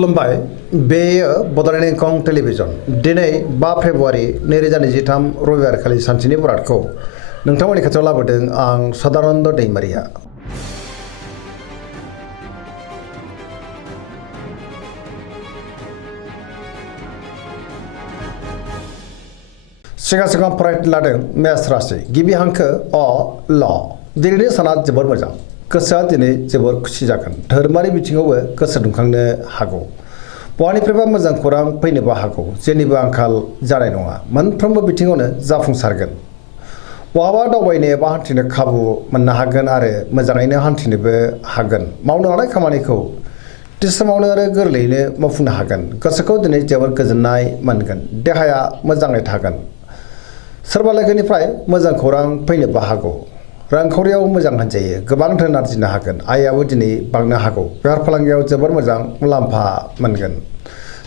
खुलुमबाय बेयो बड'लेण्ड इंखं टेलिभिजन दिनै 5 फेब्रुवारि 2023 रबिबार खालि सानसेनि बरादखौ नोंथांमोननि खाथियाव लाबोदों आं सदानन्द दैमारिया। सिगां फरायनो लादों मेष राशि गिबि हांखो अ ल दिनैनि साना जोबोर मोजां गोसोआ दिनै जोबोर खुसि जागोन धोरोमारि बिथिङावबो गोसो दुंखांनो हागौ बहानिफ्रायबा मोजां खौरां फैनोबो हागौ जेनिबो आंखाल जानाय नङा मोनफ्रोमबो बिथिङावनो जाफुंसारगोन बहाबा दावबायनो एबा हान्थिनो खाबु मोननो हागोन आरो मोजाङैनो हान्थिनोबो हागोन मावनो लानाय खामानिखौ थि समावनो आरो गोरलैयैनो मावफुंनो हागोन गोसोखौ दिनै जोबोर गोजोननाय मोनगोन देहाया मोजाङै थागोन सोरबा लोगोनिफ्राय मोजां खौरां फैनोबो हागौ रांखावरियाव मोजां होनजायो गोबां धोन आरजिनो हागोन आयाबो दिनै बांनो हागौ बेफार फालांगियाव जोबोर मोजां मुलाम्फा मोनगोन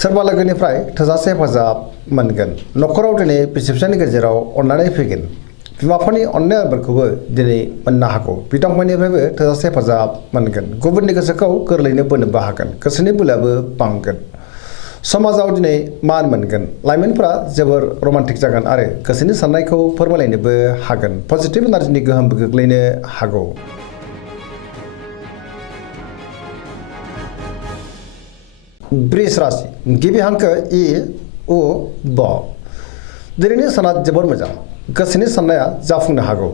सोरबा लोगोनिफ्राय थोजासे हेफाजाब मोनगोन न'खराव दिनै बिसि फिसायनि गेजेराव अननानै फैगोन बिमा-बिफानि अननाय आदरखौबो दिनै मोननो हागौ बिदा-फंबायनिफ्रायबो थोजासे हेफाजाब मोनगोन गुबुननि गोसोखौ गोरलैयैनो बोनोबो हागोन गोसोनि बोलोआबो बांगोन समाजाव दिनै मान मोनगोन लाइमोनफोरा जोबोर रमान्टिक जागोन आरो गोसोनि साननायखौ फोरमायलायनोबो हागोन पजिटिभ एनार्जिनि गोहोमबो गोग्लैनो हागौ वृष राशि गिबि हांखो इ उ ब दिनैनि साना जोबोर मोजां गोसोनि साननाया जाफुंनो हागौ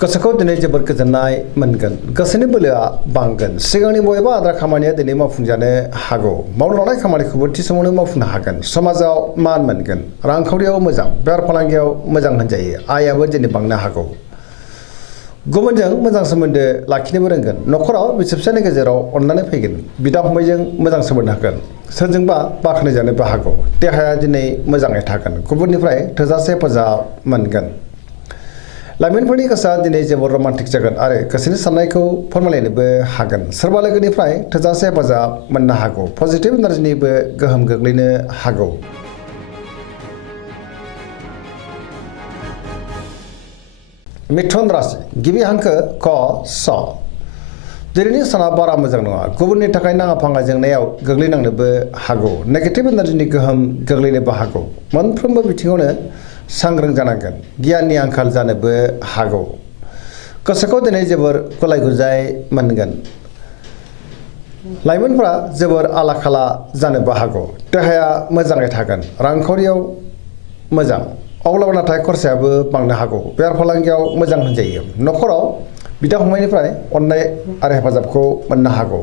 गोसोखौ दिनै जोबोर गोजोननाय मोनगोन गोसोनि बोलोआ बांगोन सिगांनि बबेबा आद्रा खामानिया दिनै मावफुंजानो हागौ मावनो लानाय खामानिखौबो थि समावनो मावफुंनो हागोन समाजाव मान मोनगोन रांखावरियाव मोजां बेफार फालांगियाव मोजां होनजायो आयाबो दिनै बांनो हागौ गुबुनजों मोजां सोमोन्दो लाखिनोबो रोंगोन न'खराव बिसि फिसायनि गेजेराव अननानै फैगोन बिदा फंबायजों मोजां सोमोन्दो हागोन सोरजोंबा बाख्नायजानोबो हागौ देहाया दिनै मोजाङै थागोन गुबुननिफ्राय थोजासे हेफाजाब मोनगोन लाइमोनफोरनि गोसोआ दिनै जोबोर रमान्टिक जागोन आरो गोसोनि साननायखौ फोरमायलायनोबो हागोन सोरबा लोगोनिफ्राय थोजासे हेफाजाब मोननो हागौ पजिटिभ एनार्जिनिबो गोहोम गोग्लैनो हागौ मिथुन राशि गिबि हांखो क स दिनैनि साना बारा मोजां नङा गुबुननि थाखाय नाङा फाङा जेंनायाव गोग्लैनांनोबो हागौ नेगेटिभ एनार्जिनि गोहोम गोग्लैनोबो हागौ मोनफ्रोमबो बिथिङावनो सांग्रां जानांगोन गियाननि आंखाल जानोबो हागौ गोसोखौ दिनै जोबोर गुलाय गुजाय मोनगोन लाइमोनफोरा जोबोर आला खाला जानोबो हागौ देहाया मोजाङै थागोन रांखावरियाव मोजां अब्लाबो नाथाय खरसायाबो बांनो हागौ बेफार फालांगियाव मोजां होनजायो न'खराव बिदा फंबायनिफ्राय अननाय आरो हेफाजाबखौ मोननो हागौ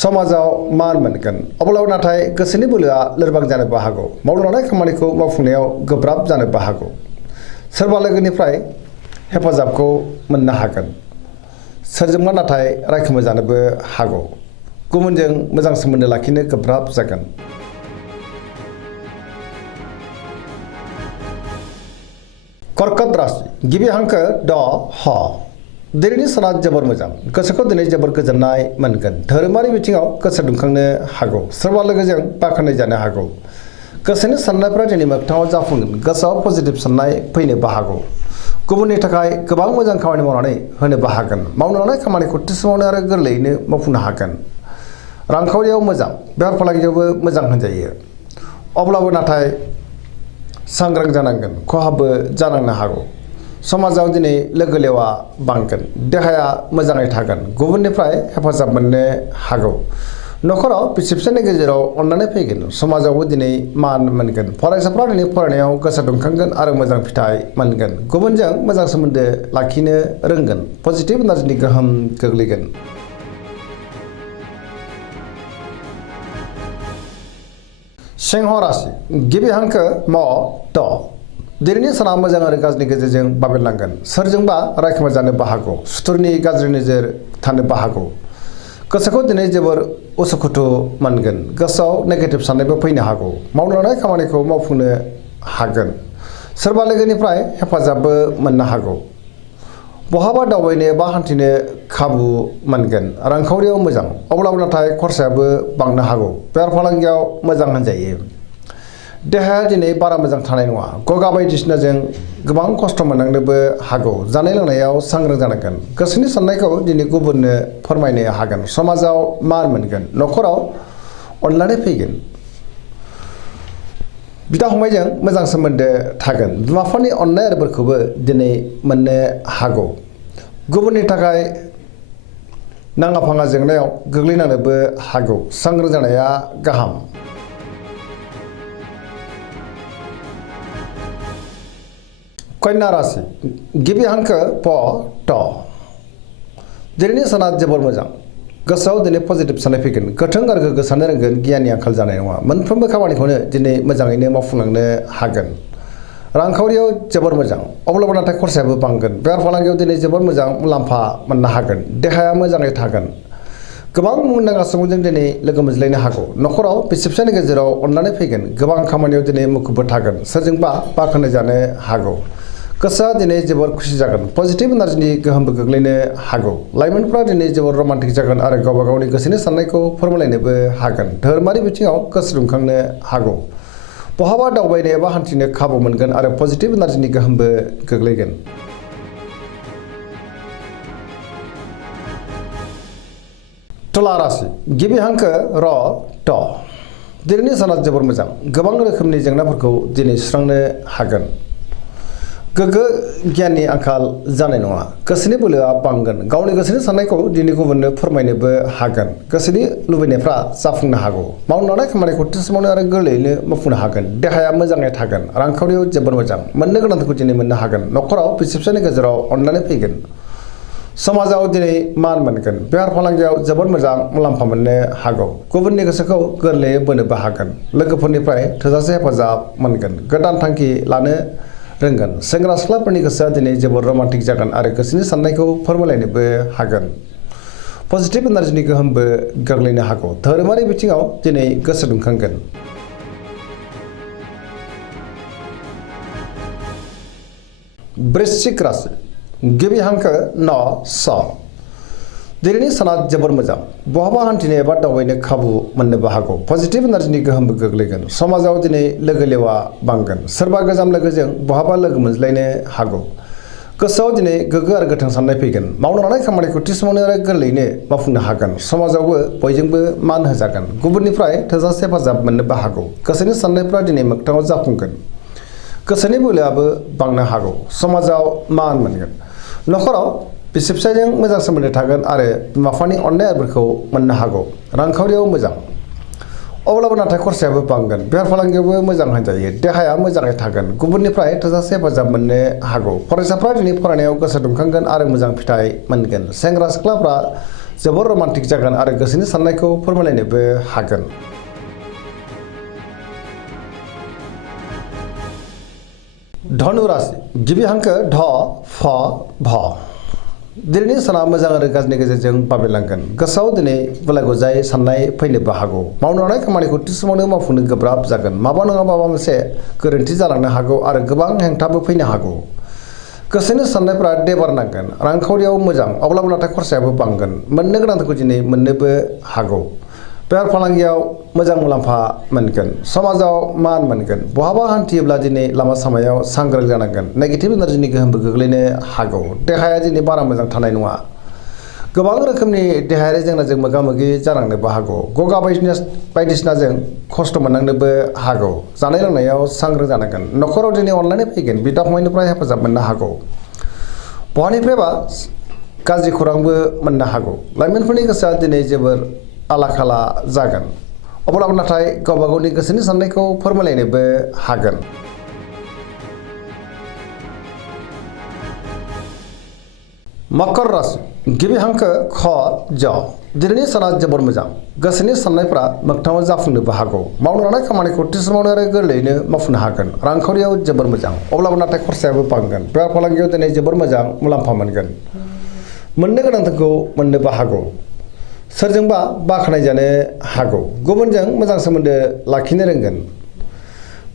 समाजाव मान मोनगोन अब्लाबो नाथाय गोसोनि बोलोआ लोरबां जानोबो हागौ मावनो लानाय खामानिखौ मावफुंनायाव गोब्राब जानोबो हागौ सोरबा लोगोनिफ्राय हेफाजाबखौ मोननो हागोन सोरजोंबा नाथाय रायखोमा जानोबो हागौ गुबुनजों मोजां सोमोन्दो लाखिनो गोब्राब जागोन कर्कट राशि गिबि हांखो ड ह दिनैनि साना जोबोर मोजां गोसोखौ दिनै जोबोर गोजोननाय मोनगोन धोरोमारि बिथिङाव गोसो दुंखांनो हागौ सोरबा लोगोजों बाख्नाय जानो हागौ गोसोनि साननायफोरा दिनै मोगथाङाव जाफुंगोन गोसोआव पजिटिभ साननाय फैनोबो हागौ गुबुननि थाखाय गोबां मोजां खामानि मावनानै होनोबो हागोन मावनो लानाय खामानिखौ थि समावनो आरो गोरलैयैनो मावफुंनो हागोन रांखावरियाव मोजां बेफार फालांगियावबो मोजां होनजायो अब्लाबो नाथाय सांग्रां जानांगोन खहाबो जानांनो हागौ समाजाव दिनै लोगो लेवा बांगोन देहाया मोजाङै थागोन गुबुननिफ्राय हेफाजाब मोननो हागौ न'खराव बिसि फिसायनि गेजेराव अननानै फैगोन समाजावबो दिनै मान मोनगोन फरायसाफ्रा दिनै फरायनायाव गोसो दुंखांगोन आरो मोजां फिथाइ मोनगोन गुबुनजों मोजां सोमोन्दो लाखिनो रोंगोन पजिटिभ एनार्जिनि गोहोम गोग्लैगोन सिंह राशि गिबि हांखो म ट दिनैनि साना मोजां आरो गाज्रिनि गेजेरजों बाबेरलांगोन सोरजोंबा रायखोमा जानोबो हागौ सुथुरनि गाज्रि नोजोर थानोबो हागौ गोसोखौ दिनै जोबोर उसुखुथु मोनगोन गोसोआव नेगेटिभ साननायबो फैनो हागौ मावनो लानाय खामानिखौ मावफुंनो हागोन सोरबा लोगोनिफ्राय हेफाजाबबो मोननो हागौ बहाबा दावबायनो एबा हान्थिनो खाबु मोनगोन रांखावरियाव मोजां अब्लाबो नाथाय खरसायाबो बांनो हागौ बेफार फालांगियाव मोजां होनजायो देहाया दिनै बारा मोजां थानाय नङा गगा बायदिसिनाजों गोबां खस्थ' मोननांनोबो हागौ जानाय लोंनायाव सांग्रां जानांगोन गोसोनि साननायखौ दिनै गुबुननो फोरमायनो हागोन समाजाव मान मोनगोन न'खराव अनलायनाय फैगोन बिदा फंबायजों मोजां सोमोन्दो थागोन बिमा बिफानि अननाय आरो बोरखौबो दिनै मोननो हागौ गुबुननि थाखाय नाङा फाङा जेंनायाव गोग्लैनानोबो हागौ सांग्रां जानाया गाहाम कन्या राशि गिबि हांखो प ट दिनैनि साना जोबोर मोजां गोसोआव दिनै पजिटिभ साननाय फैगोन गोथों आरो गोग्गो साननो रोंगोन गियाननि आंखाल जानाय नङा मोनफ्रोमबो खामानिखौनो दिनै मोजाङैनो मावफुंलांनो हागोन रांखावरियाव जोबोर मोजां अब्लाबो नाथाय खरसायाबो बांगोन बेफार फालांगियाव दिनै जोबोर मोजां मुलाम्फा मोननो हागोन देहाया मोजाङै थागोन गोबां मुंदांखा सुबुंजों दिनै लोगो मोनज्लायनो हागौ न'खराव बिसि फिसायनि गेजेराव अननानै फैगोन गोबां खामानियाव दिनै मुखुबबो थागोन सोरजोंबा बाख्नाय जानो हागौ गोसोआ दिनै जोबोर खुसि जागोन पजिटिभ एनार्जिनि गोहोमबो गोग्लैनो हागौ लाइमोनफ्रा दिनै जोबोर रमान्टिक जागोन आरो गावबा गावनि गोसोनि साननायखौ फोरमायलायनोबो हागोन धोरोमारि बिथिङाव गोसो दुंखांनो हागौ बहाबा दावबायनो एबा हान्थिनो खाबु मोनगोन आरो पजिटिभ एनार्जिनि गोहोमबो गोग्लैगोन तुला राशि गिबि हांखो र ट दिनैनि साना जोबोर मोजां गोबां रोखोमनि जेंनाफोरखौ दिनै सुस्रांनो हागोन गोग्गो गियाननि आंखाल जानाय नङा गोसोनि बोलोआ बांगोन गावनि गोसोनि साननायखौ दिनै गुबुननो फोरमायनोबो हागोन गोसोनि लुबैनायफ्रा जाफुंनो हागौ मावनो लानाय खामानिखौ थि समावनो आरो गोरलैयैनो मावफुंनो हागोन देहाया मोजाङै थागोन रांखावरियाव जोबोर मोजां मोननो गोनांखौ दिनै मोननो हागोन न'खराव बिसि फिसायनि गेजेराव अननानै फैगोन समाजाव दिनै मान मोनगोन बेफार फालांगियाव जोबोर मोजां मुलाम्फा मोननो हागौ गुबुननि गोसोखौ गोरलैयै बोनोबो हागोन लोगोफोरनिफ्राय थोजासे हेफाजाब मोनगोन गोदान थांखि लानो रोंगोन सेंग्रा सिख्लाफोरनि गोसोआ दिनै जोबोर रमान्टिक जागोन आरो गोसोनि साननायखौ फोरमायलायनोबो हागोन पजिटिभ एनार्जिनि गोहोमबो गोग्लैनो हागौ धोरोमारि बिथिङाव दिनै गोसो दुंखांगोन वृश्चिक राशि गिबि हांखो न स दिनैनि साना जोबोर मोजां बहाबा हान्थिनो एबा दावबायनो खाबु मोननोबो हागौ पजिटिभ एनार्जिनि गोहोमबो गोग्लैगोन समाजाव दिनै लोगो लेवा बांगोन सोरबा गोजाम लोगोजों बहाबा लोगो मोनज्लायनो हागौ गोसोआव दिनै गोग्गो आरो गोथां साननाय फैगोन मावनो लानाय खामानिखौ थि समावनो आरो गोरलैयैनो मावफुंनो हागोन समाजावबो बयजोंबो मान होजागोन गुबुननिफ्राय थोजासे हेफाजाब मोननोबो हागौ गोसोनि साननायफ्रा दिनै मोगथाङाव जाफुंगोन गोसोनि बोलोआबो बांनो हागौ समाजाव मान मोनगोन न'खराव बिसि फिसायजों मोजां सोमोन्दो थागोन आरो बिमा बिफानि अननाय आरोफोरखौ मोननो हागौ रांखावरियाव मोजां अब्लाबो नाथाय खरसायाबो बांगोन बेफार फालांगियावबो मोजां होनजायो देहाया मोजाङै थागोन गुबुननिफ्राय थोजासे हेफाजाब मोननो हागौ फरायसाफ्रा दिनै फरायनायाव गोसो दुंखांगोन आरो मोजां फिथाइ मोनगोन सेंग्रा सिख्लाफ्रा जोबोर रमान्टिक जागोन आरो गोसोनि साननायखौ फोरमायलायनोबो हागोन धनु राशि गिबि हांखो ढ फ भ दिनैनि साना मोजां आरो गाज्रिनि गेजेरजों बाबेरलांगोन गोसोआव दिनै गुलाय गुजाय साननाय फैनोबो हागौ मावनो लानाय खामानिखौ थि समावनो मावफुंनो गोब्राब जागोन माबा नङा माबा मोनसे गोरोन्थि जालांनो हागौ आरो गोबां हेंथाबो फैनो हागौ गोसोनि साननायफ्रा देबार नांगोन रांखावरियाव मोजां अब्लाबो नाथाय खरसायाबो बांगोन मोननो गोनांखौ दिनै मोननोबो हागौ बेफार फालांगियाव मोजां मुलाम्फा मोनगोन समाजाव मान मोनगोन बहाबा हान्थियोब्ला दिनै लामा सामायाव सांग्रां जानांगोन नेगेटिभ एनार्जिनि गोहोमबो गोग्लैनो हागौ देहाया दिनै बारा मोजां थानाय नङा गोबां रोखोमनि देहायारि जेंनाजों मोगा मोगि जानांनोबो हागौ गगा बायदिसिनाजों खस्थ' मोननांनोबो हागौ जानाय लोंनायाव सांग्रां जानांगोन न'खराव दिनै अनलायनाय फैगोन बिदा फंबायनिफ्राय हेफाजाब मोननो हागौ बहानिफ्रायबा गाज्रि खौरांबो मोननो हागौ लाइमोनफोरनि गोसोआ दिनै जोबोर आला खाला जागोन अब्लाबो नाथाय गावबा गावनि गोसोनि साननायखौ फोरमायलायनोबो हागोन मकर राशि गिबि हांखो ख ज दिनैनि साना जोबोर मोजां गोसोनि साननायफ्रा मोगथाङाव जाफुंनोबो हागौ मावनो लानाय खामानिखौ थि समावनो आरो गोरलैयैनो मावफुंनो हागोन रांखावरियाव जोबोर मोजां अब्लाबो नाथाय खरसायाबो बांगोन बेफार फालांगियाव दिनै जोबोर मोजां मुलाम्फा मोनगोन मोननो गोनांखौ मोननोबो हागौ सोरजोंबा बाख्नाय जानो हागौ गुबुनजों मोजां सोमोन्दो लाखिनो रोंगोन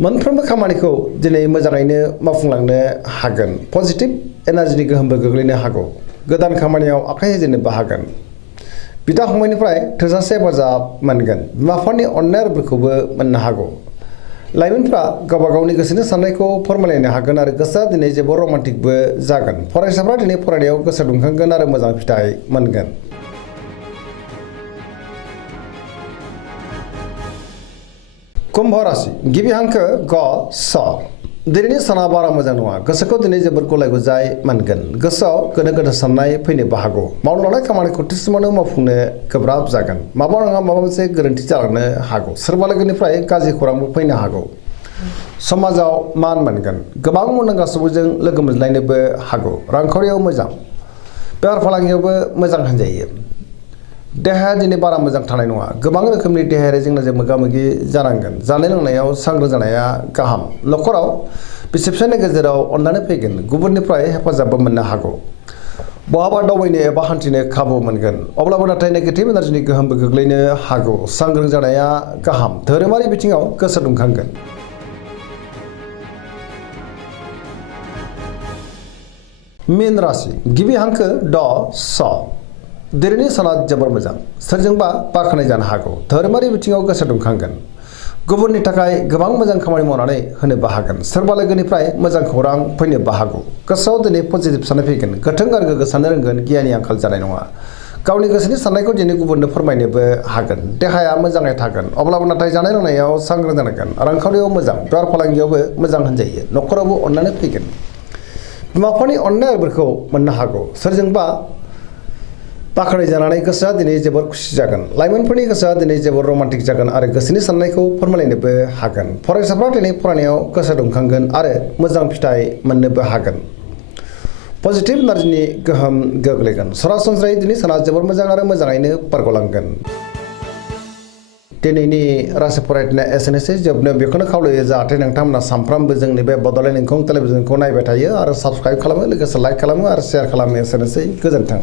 मोनफ्रोमबो खामानिखौ दिनै मोजाङैनो मावफुंलांनो हागोन पजिटिभ एनार्जिनि गोहोमबो गोग्लैनो हागौ गोदान खामानियाव आखाइ होजेननोबो हागोन बिदा फंबायनिफ्राय थोजासे हेफाजाब मोनगोन बिमा बिफानि अननाय आरोफोरखौबो मोननो हागौ लाइमोनफ्रा गावबा गावनि गोसोनि साननायखौ फोरमायलायनो हागोन आरो गोसोआ दिनै जोबोर रमान्टिकबो जागोन। फरायसाफ्रा दिनै फरायनायाव गोसो दुंखांगोन आरो मोजां फिथाइ मोनगोन। कुम्भ राशि गिबि हांखो ग स दिनैनि साना बारा मोजां नङा। गोसोखौ दिनै जोबोर गलाय गुजाय मोनगोन। गोसोआव गोनो गोथो साननाय फैनोबो हागौ। मावनो लानाय खामानिखौ थि समावनो मावफुंनो गोब्राब जागोन। माबा नङा माबा मोनसे गोरोन्थि जालांनो हागौ। सोरबा लोगोनिफ्राय गाज्रि खौरांबो फैनो हागौ। समाजाव मान मोनगोन। गोबां मुंदांखा सुबुंजों लोगो मोनज्लायनोबो हागौ। रांखावरियाव मोजां। बेफार फालांगियावबो मोजां होनजायो। देहाया दिनै बारा मोजां थानाय नङा। गोबां रोखोमनि देहायारि जेंनाजों मोगा मोगि जानांगोन। जानाय लोंनायाव सांग्रां जानाया गाहाम। न'खराव बिसि फिसायनि गेजेराव अननानै फैगोन। गुबुननिफ्राय हेफाजाबबो मोननो हागौ। बहाबा दावबायनो एबा हान्थिनो खाबु मोनगोन। अब्लाबो नाथाय नेगेटिभ एनार्जिनि गोहोमबो गोग्लैनो हागौ। सांग्रां जानाया गाहाम। धोरोमारि बिथिङाव गोसो दुंखांगोन। मीन राशि गिबि हांखो ड स दिनैनि साना जोबोर मोजां। सोरजोंबा बाख्नाय जानो हागौ। धोरोमारि बिथिङाव गोसो दुंखांगोन। गुबुननि थाखाय गोबां मोजां खामानि मावनानै होनोबो हागोन। सोरबा लोगोनिफ्राय मोजां खौरां फैनोबो हागौ। गोसोआव दिनै पजिटिभ साननाय फैगोन। गोथों आरो गोग्गो साननो रोंगोन। गियाननि आंखाल जानाय नङा। गावनि गोसोनि साननायखौ दिनै गुबुननो फोरमायनोबो हागोन। देहाया मोजाङै थागोन। अब्लाबो नाथाय जानाय लोंनायाव सांग्रां जानांगोन। रांखावरियाव मोजां। बेफार फालांगियावबो मोजां होनजायो। न'खरावबो अननानै फैगोन। बिमा बिफानि अननाय आरिफोरखौ मोननो हागौ। सोरजोंबा बाख्नाय जानानै गोसोआ दिनै जोबोर खुसि जागोन। लाइमोनफोरनि गोसोआ दिनै जोबोर रमान्टिक जागोन आरो गोसोनि साननायखौ फोरमायलायनोबो हागोन। फरायसाफ्रा दिनै फरायनायाव गोसो दुंखांगोन आरो मोजां फिथाइ मोननोबो हागोन। पजिटिभ एनार्जिनि गोहोम गोग्लैगोन। सरासनस्रायै दिनै साना जोबोर मोजां आरो मोजाङैनो बारग'लांगोन। दिनैनि राशि फरायनाया एसेनोसै। जोबनायाव बेखौनो खावलायो जाहाथे नोंथांमोना सानफ्रामबो जोंनि बे बड'लेण्ड इंखं टेलिभिजनखौ नायबाय थायो आरो साबस्क्राइब खालामो, लोगोसे लाइक खालामो आरो शेयार खालामो। एसेनोसै। गोजोन्थों।